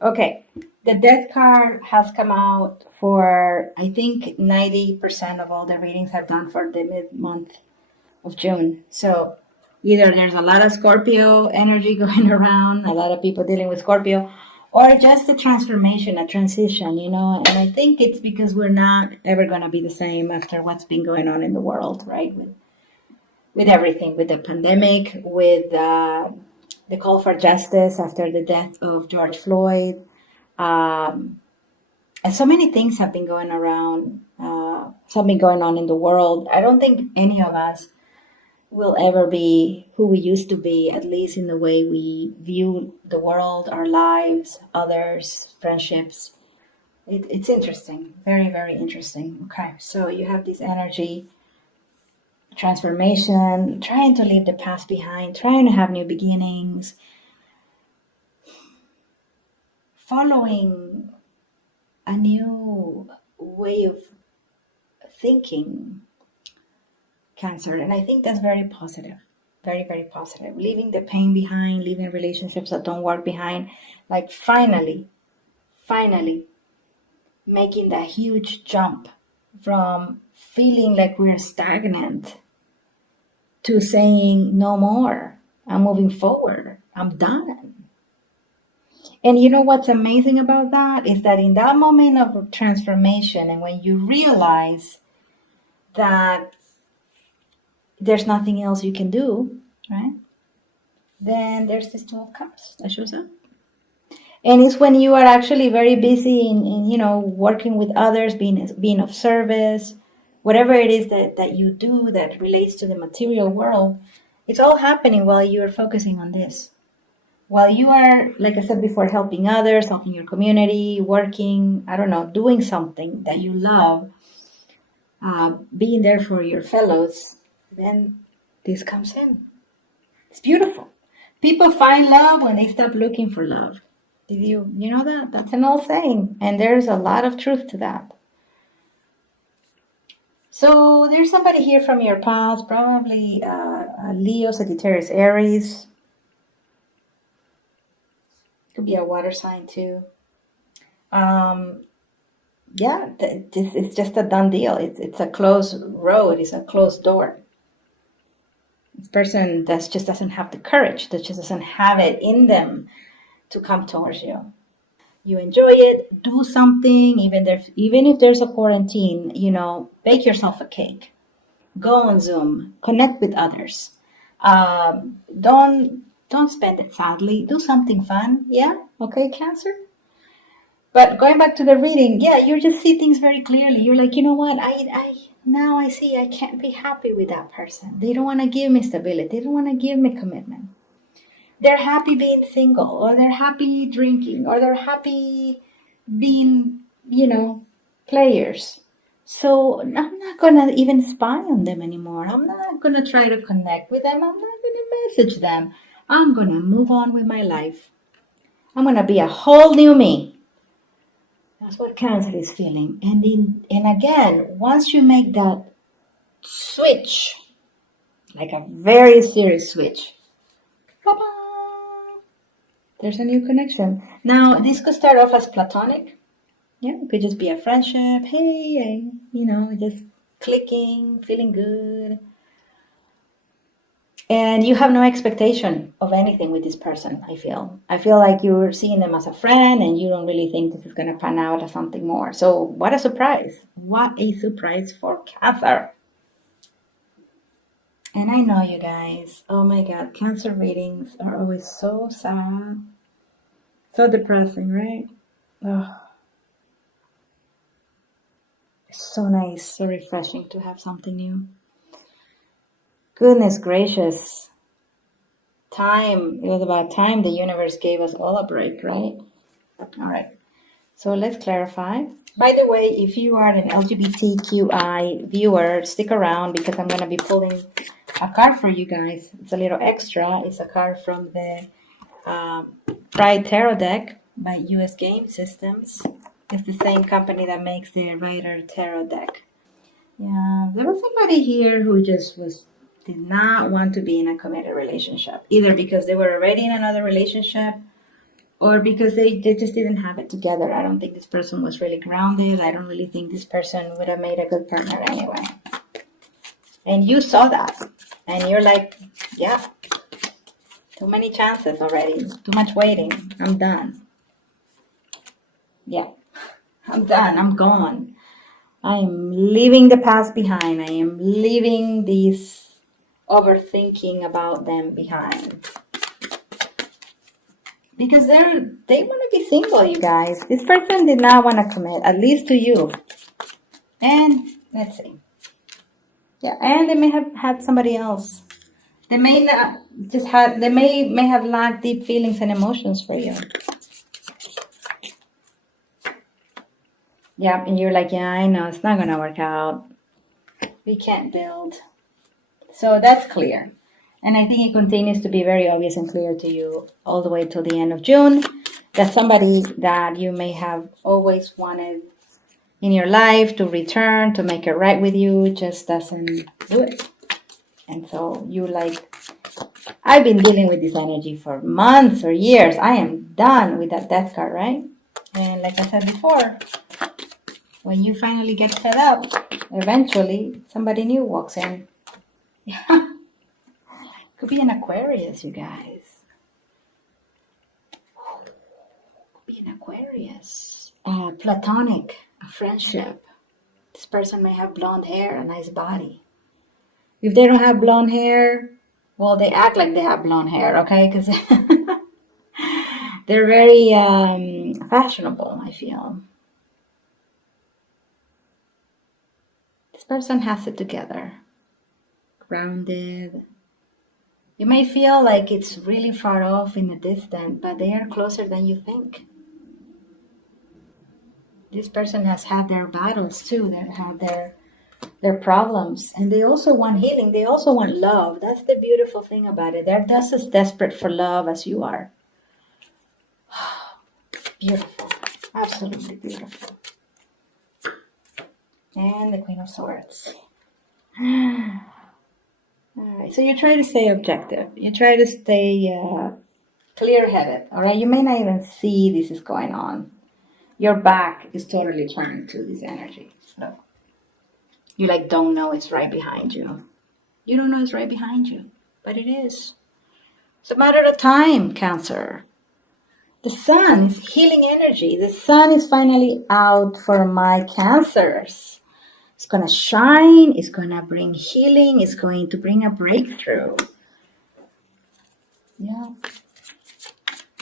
Okay, the death card has come out for, I think, 90% of all the readings I've done for the mid-month of June. So either there's a lot of Scorpio energy going around, a lot of people dealing with Scorpio, or just a transformation, a transition, And I think it's because we're not ever going to be the same after what's been going on in the world, right? With everything, with the pandemic, with the call for justice after the death of George Floyd. Um, and so many things have been going around, something going on in the world. I don't think any of us will ever be who we used to be, at least in the way we view the world, our lives, others, friendships. It's interesting, very, very interesting. Okay, so you have this energy, transformation, trying to leave the past behind, trying to have new beginnings, following a new way of thinking, Cancer. And I think that's very positive. Very, very positive. Leaving the pain behind, leaving relationships that don't work behind. Like finally making that huge jump from feeling like we're stagnant to saying no more. I'm moving forward. I'm done. And you know what's amazing about that is that in that moment of transformation, and when you realize that there's nothing else you can do, right? Then there's this 12 cups that shows up. And it's when you are actually very busy in working with others, being of service, whatever it is that you do that relates to the material world, it's all happening while you are focusing on this. While you are, like I said before, helping others, helping your community, working, I don't know, doing something that you love, being there for your fellows, then this comes in. It's beautiful. People find love when they stop looking for love. Did you know that? That's an old saying, and there's a lot of truth to that. So there's somebody here from your past, probably Leo, Sagittarius, Aries. Could be a water sign too. Yeah, it's just a done deal. It's a closed road. It's a closed door. This person that just doesn't have the courage, that just doesn't have it in them to come towards you. You enjoy it, do something, even if there's a quarantine, bake yourself a cake, go on Zoom, connect with others. Don't spend it sadly. Do something fun. Yeah, okay, Cancer. But going back to the reading, yeah, you just see things very clearly. You're like, you know what? Now I see I can't be happy with that person. They don't want to give me stability. They don't want to give me commitment. They're happy being single, or they're happy drinking, or they're happy being, players. So I'm not going to even spy on them anymore. I'm not going to try to connect with them. I'm not going to message them. I'm going to move on with my life. I'm going to be a whole new me. That's what Cancer is feeling. And again, once you make that switch, like a very serious switch, there's a new connection. Now, this could start off as platonic. Yeah, it could just be a friendship. Hey, just clicking, feeling good. And you have no expectation of anything with this person, I feel. I feel like you're seeing them as a friend and you don't really think this is going to pan out as something more. So what a surprise. What a surprise for Cancer. And I know you guys, oh my God, Cancer readings are always so sad. So depressing, right? Oh, it's so nice, so refreshing to have something new. Goodness gracious. It was about time the universe gave us all a break, right? All right, so let's clarify. By the way, if you are an LGBTQI viewer, stick around because I'm going to be pulling a card for you guys. It's a little extra. It's a card from the Pride Tarot deck by US Game Systems. It's the same company that makes the Rider Tarot deck. Yeah, there was somebody here who just did not want to be in a committed relationship, either because they were already in another relationship or because they just didn't have it together. I don't think this person was really grounded. I don't really think this person would have made a good partner anyway. And you saw that. And you're like, yeah, too many chances already. Too much waiting. I'm done. Yeah, I'm done. I'm gone. I am leaving the past behind. I am leaving this overthinking about them behind. Because they want to be single, you guys. This person did not want to commit, at least to you. And let's see. Yeah, and they may have had somebody else. They may not just had. They may have lacked deep feelings and emotions for you. Yeah, and you're like, yeah, I know it's not gonna work out. We can't build. So that's clear. And I think it continues to be very obvious and clear to you all the way till the end of June that somebody that you may have always wanted in your life to return, to make it right with you, just doesn't do it. And so you like, I've been dealing with this energy for months or years. I am done with that death card, right? And like I said before, when you finally get fed up, eventually somebody new walks in. Could be an Aquarius, you guys. Could be an Aquarius. Platonic, a friendship. This person may have blonde hair, a nice body. If they don't have blonde hair, well, they act like they have blonde hair, okay? Because they're very fashionable, I feel. This person has it together. Grounded. You may feel like it's really far off in the distance, but they are closer than you think. This person has had their battles too. They've had their problems, and they also want healing. They also want love. That's the beautiful thing about it. They're just as desperate for love as you are. Beautiful. Absolutely beautiful. And the Queen of Swords. Alright, so you try to stay objective. You try to stay clear-headed, alright? You may not even see this is going on. Your back is totally turned to this energy. So you like don't know it's right behind you. You don't know it's right behind you, but it is. It's a matter of time, Cancer. The sun is healing energy. The sun is finally out for my Cancers. It's going to shine. It's going to bring healing. It's going to bring a breakthrough. Yeah.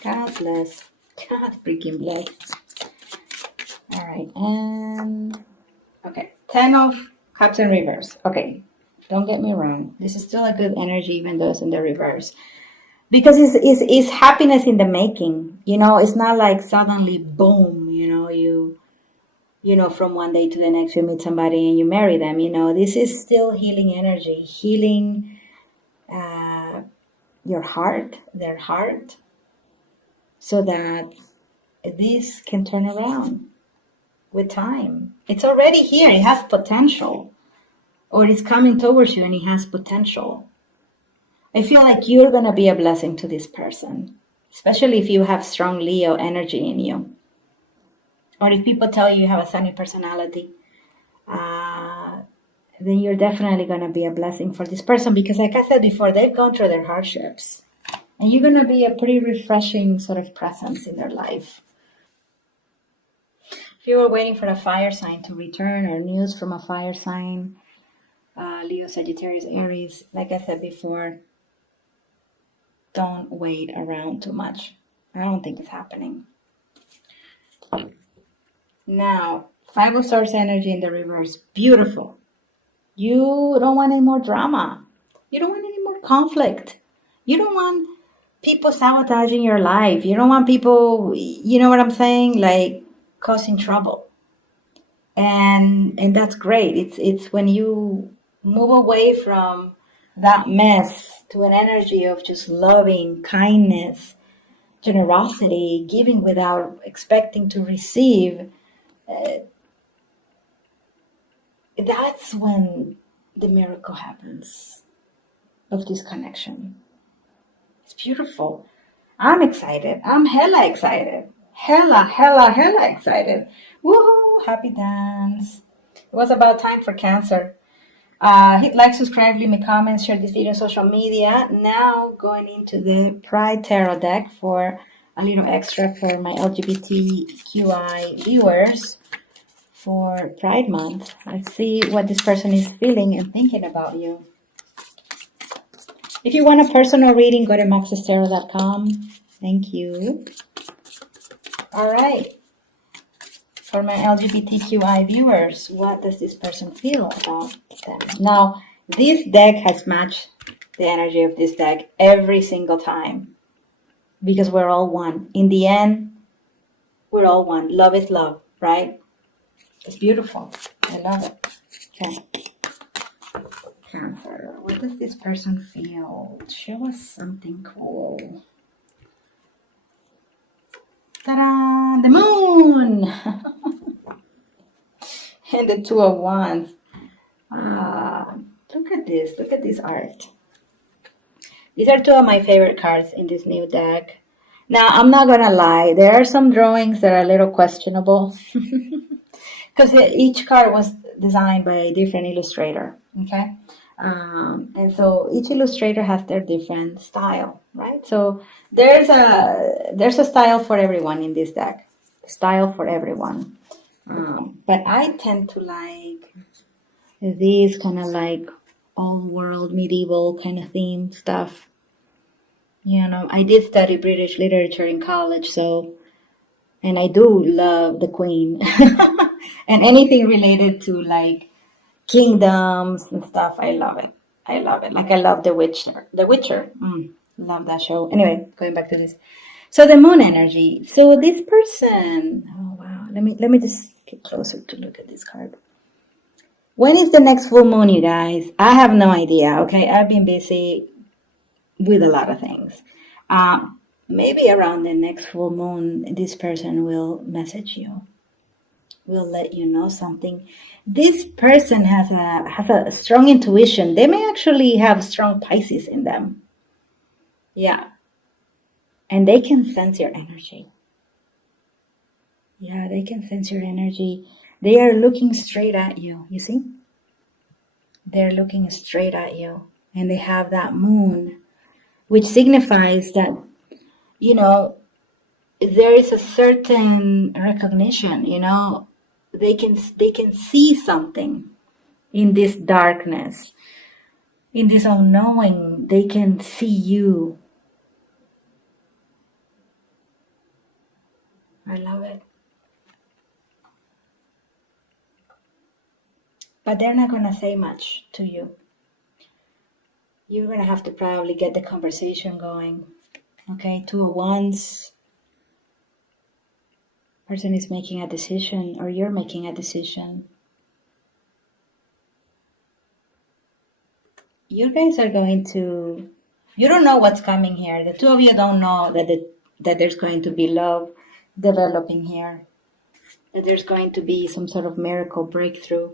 God bless. God freaking bless. All right. And, okay. 10 of Cups in reverse. Okay. Don't get me wrong. This is still a good energy even though it's in the reverse. Because it's happiness in the making. You know, it's not like suddenly, boom, you know, from one day to the next, you meet somebody and you marry them. You know, this is still healing energy, healing your heart, their heart, so that this can turn around with time. It's already here. It has potential, or it's coming towards you and it has potential. I feel like you're going to be a blessing to this person, especially if you have strong Leo energy in you. Or if people tell you you have a sunny personality, then you're definitely going to be a blessing for this person because, like I said before, they've gone through their hardships. And you're going to be a pretty refreshing sort of presence in their life. If you were waiting for a fire sign to return or news from a fire sign, Leo, Sagittarius, Aries, like I said before, don't wait around too much. I don't think it's happening. Now, Five of Swords energy in the reverse. Beautiful. You don't want any more drama. You don't want any more conflict. You don't want people sabotaging your life. You don't want people, you know what I'm saying? Like causing trouble. And that's great. It's when you move away from that mess to an energy of just loving, kindness, generosity, giving without expecting to receive. That's when the miracle happens of this connection. It's beautiful. I'm excited. I'm hella excited. Hella excited. Woohoo! Happy dance. It was about time for Cancer. Hit like, subscribe, leave me comments, share this video on social media. Now going into the Pride Tarot deck for a little extra for my LGBTQI viewers for Pride Month. Let's see what this person is feeling and thinking about you. If you want a personal reading, go to maxestarot.com. Thank you. All right. For my LGBTQI viewers, what does this person feel about them? Now, this deck has matched the energy of this deck every single time because we're all one. In the end, we're all one. Love is love, right? It's beautiful. I love it. Okay. Cancer. What does this person feel? Show us something cool. Ta-da! The moon! And the Two of Wands. Look at this. Look at this art. These are two of my favorite cards in this new deck. Now, I'm not going to lie. There are some drawings that are a little questionable. Because each card was designed by a different illustrator. Okay? And so each illustrator has their different style, right? So there's a style for everyone in this deck. Style for everyone. But I tend to like these kind of like old world, medieval kind of theme stuff. You know, I did study British literature in college, so, and I do love the Queen. And anything related to like kingdoms and stuff, I love it. I love it. Like I love The Witcher. The Witcher. Love that show. Anyway, going back to this. So the moon energy. So this person, oh wow. Let me just get closer to look at this card. When is the next full moon, you guys? I have no idea. Okay, I've been busy with a lot of things. Maybe around the next full moon, this person will message you. Will let you know something. This person has a strong intuition. They may actually have strong Pisces in them. Yeah. And they can sense your energy. Yeah, they can sense your energy. They are looking straight at you. You see? They're looking straight at you. And they have that moon, which signifies that, you know, there is a certain recognition, you know. They can see something in this darkness, in this unknowing. They can see you. I love it. But they're not going to say much to you. You're going to have to probably get the conversation going. Okay, Two of Wands. Person is making a decision, or you're making a decision. You guys are going to, you don't know what's coming here. The two of you don't know that there's going to be love developing here. That there's going to be some sort of miracle breakthrough.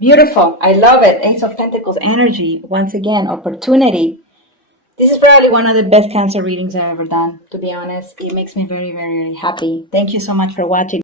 Beautiful. I love it. Ace of Pentacles energy. Once again, opportunity. This is probably one of the best Cancer readings I've ever done, to be honest. It makes me very, very happy. Thank you so much for watching.